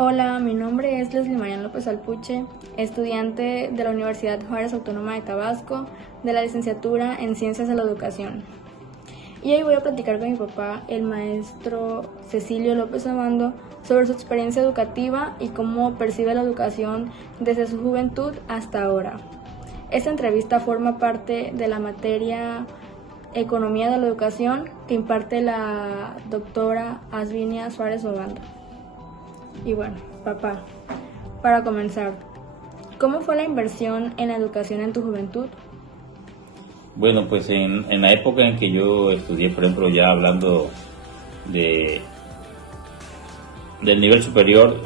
Hola, mi nombre es Leslie Marian López Alpuche, estudiante de la Universidad Juárez Autónoma de Tabasco, de la licenciatura en Ciencias de la Educación. Y hoy voy a platicar con mi papá, el maestro Cecilio López Obando, sobre su experiencia educativa y cómo percibe la educación desde su juventud hasta ahora. Esta entrevista forma parte de la materia Economía de la Educación que imparte la doctora Asvinia Suárez Obando. Y bueno, papá, para comenzar, ¿cómo fue la inversión en la educación en tu juventud? Bueno, pues en la época en que yo estudié, por ejemplo, ya hablando de del nivel superior,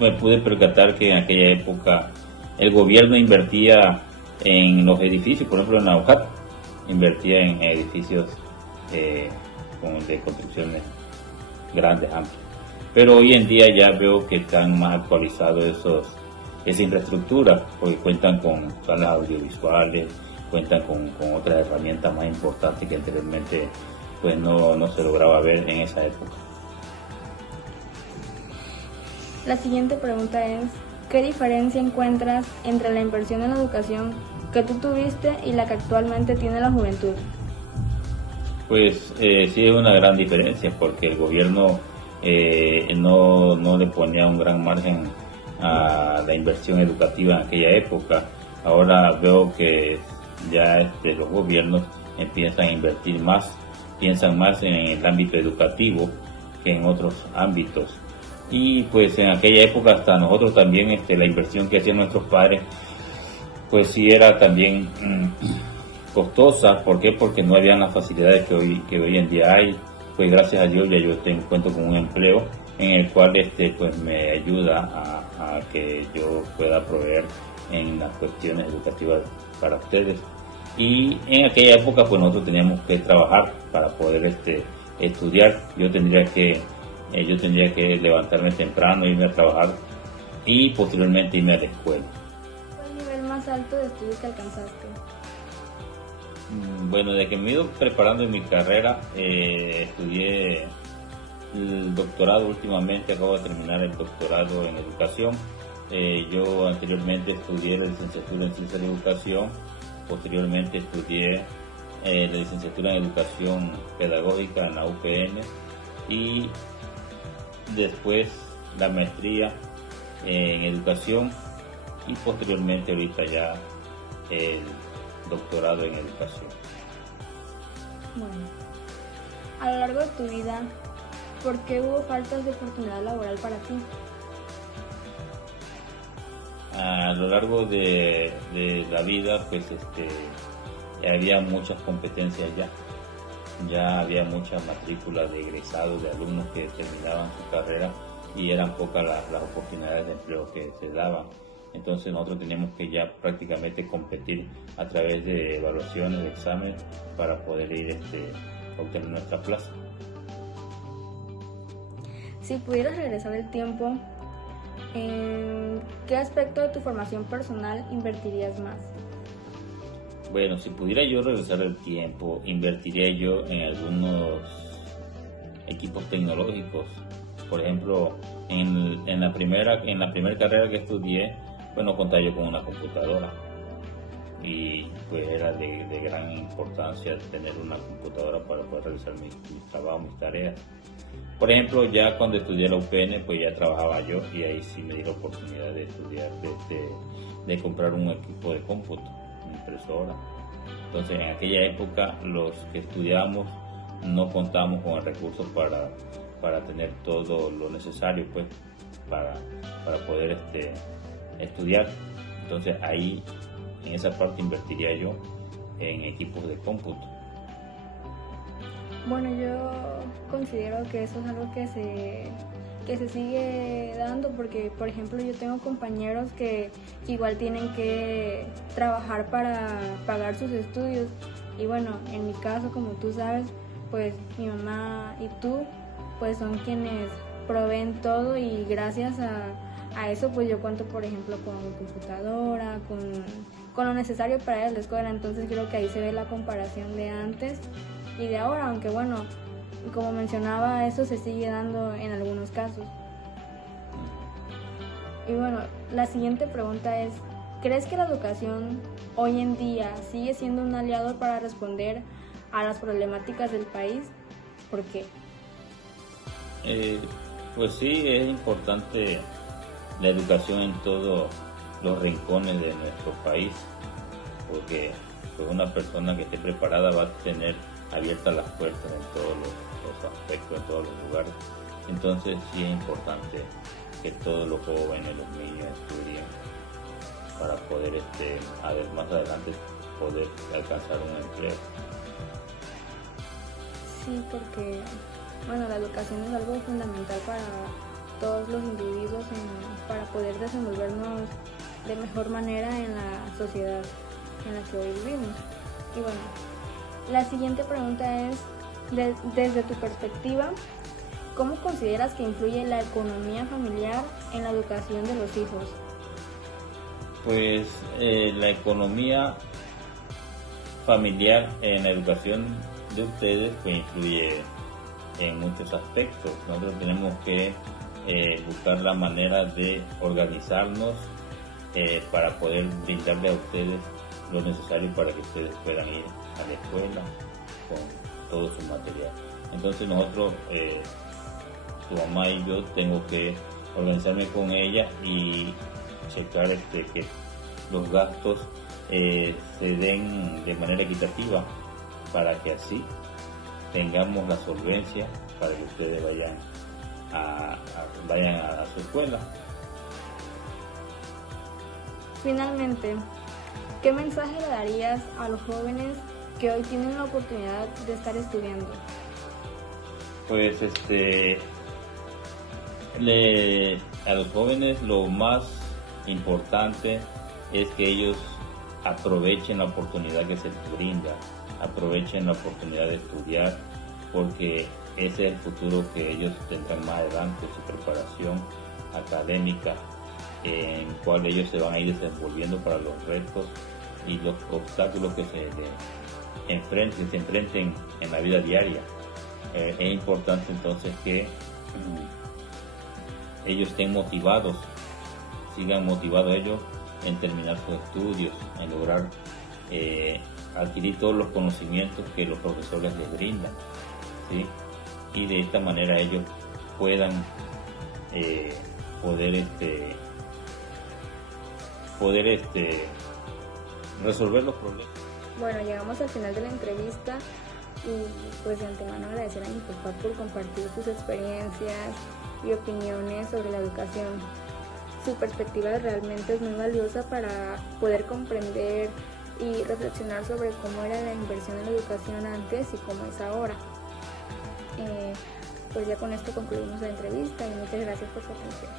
me pude percatar que en aquella época el gobierno invertía en los edificios, por ejemplo en la UJAT, invertía en edificios de construcciones grandes, amplias. Pero hoy en día ya veo que están más actualizados esa infraestructura, porque cuentan con salas audiovisuales, cuentan con otras herramientas más importantes que anteriormente pues no se lograba ver en esa época. La siguiente pregunta es, ¿qué diferencia encuentras entre la inversión en la educación que tú tuviste y la que actualmente tiene la juventud? Pues sí es una gran diferencia porque el gobierno no le ponía un gran margen a la inversión educativa en aquella época. Ahora veo que ya los gobiernos empiezan a invertir más, piensan más en el ámbito educativo que en otros ámbitos. Y pues en aquella época hasta nosotros también la inversión que hacían nuestros padres pues sí era también costosa. ¿Por qué? Porque no habían las facilidades que hoy en día hay. Pues gracias a Dios ya yo cuento con un empleo en el cual pues me ayuda a que yo pueda proveer en las cuestiones educativas para ustedes. Y en aquella época pues nosotros teníamos que trabajar para poder estudiar. Yo tendría que levantarme temprano, irme a trabajar y posteriormente irme a la escuela. ¿Cuál es el nivel más alto de estudio que alcanzaste? Bueno, de que me he ido preparando en mi carrera, estudié el doctorado últimamente, acabo de terminar el doctorado en educación. Yo anteriormente estudié la licenciatura en Ciencias de la Educación, posteriormente estudié la licenciatura en Educación Pedagógica en la UPN y después la maestría en Educación y posteriormente ahorita ya el doctorado en Educación. Bueno, a lo largo de tu vida, ¿por qué hubo faltas de oportunidad laboral para ti? A lo largo de la vida, pues había muchas competencias ya había muchas matrículas de egresados, de alumnos que terminaban su carrera y eran pocas las oportunidades de empleo que se daban. Entonces nosotros teníamos que ya prácticamente competir a través de evaluaciones, de exámenes, para poder ir a obtener nuestra plaza. Si pudieras regresar el tiempo, ¿en qué aspecto de tu formación personal invertirías más? Bueno, si pudiera yo regresar el tiempo, invertiría yo en algunos equipos tecnológicos. Por ejemplo, en la primera carrera que estudié, bueno, contaba yo con una computadora y pues era de gran importancia tener una computadora para poder realizar mis trabajos, mis tareas. Por ejemplo, ya cuando estudié la UPN, pues ya trabajaba yo y ahí sí me di la oportunidad de estudiar, de comprar un equipo de cómputo, una impresora. Entonces, en aquella época, los que estudiamos no contábamos con el recurso para tener todo lo necesario, pues, para poder estudiar. Entonces, ahí, en esa parte, invertiría yo en equipos de cómputo. Bueno, yo considero que eso es algo que se sigue dando porque, por ejemplo, yo tengo compañeros que igual tienen que trabajar para pagar sus estudios y bueno, en mi caso, como tú sabes, pues mi mamá y tú pues son quienes proveen todo y gracias a eso pues yo cuento, por ejemplo, con computadora, con lo necesario para ir a la escuela. Entonces creo que ahí se ve la comparación de antes y de ahora, aunque bueno, como mencionaba, eso se sigue dando en algunos casos. Y bueno, la siguiente pregunta es, ¿crees que la educación hoy en día sigue siendo un aliado para responder a las problemáticas del país? ¿Por qué? Pues sí, es importante la educación en todos los rincones de nuestro país, porque pues, una persona que esté preparada va a tener abiertas las puertas en todos los aspectos, en todos los lugares. Entonces sí es importante que todos los jóvenes, los niños estudien para poder más adelante poder alcanzar un empleo. Sí, porque bueno, la educación es algo fundamental para todos los individuos para poder desenvolvernos de mejor manera en la sociedad en la que hoy vivimos. Y bueno, la siguiente pregunta es, desde tu perspectiva, ¿cómo consideras que influye la economía familiar en la educación de los hijos? Pues la economía familiar en la educación de ustedes pues influye en muchos aspectos. Nosotros tenemos que buscar la manera de organizarnos para poder brindarle a ustedes lo necesario para que ustedes puedan ir a la escuela con todo su material. Entonces nosotros, tu mamá y yo, tengo que organizarme con ella y checar que los gastos se den de manera equitativa para que así tengamos la solvencia para que ustedes vayan a su escuela. Finalmente, ¿qué mensaje le darías a los jóvenes que hoy tienen la oportunidad de estar estudiando? Pues a los jóvenes lo más importante es que ellos aprovechen la oportunidad que se les brinda, aprovechen la oportunidad de estudiar, porque ese es el futuro que ellos tendrán más adelante, su preparación académica, en cual ellos se van a ir desenvolviendo para los retos y los obstáculos que se enfrenten en la vida diaria. Es importante entonces que ellos estén motivados, sigan motivados ellos en terminar sus estudios, en lograr adquirir todos los conocimientos que los profesores les brindan, ¿sí? Y de esta manera ellos puedan poder resolver los problemas. Bueno, llegamos al final de la entrevista y pues de antemano agradecer a mi papá por compartir sus experiencias y opiniones sobre la educación. Su perspectiva realmente es muy valiosa para poder comprender y reflexionar sobre cómo era la inversión en la educación antes y cómo es ahora. Pues ya con esto concluimos la entrevista y muchas gracias por su atención.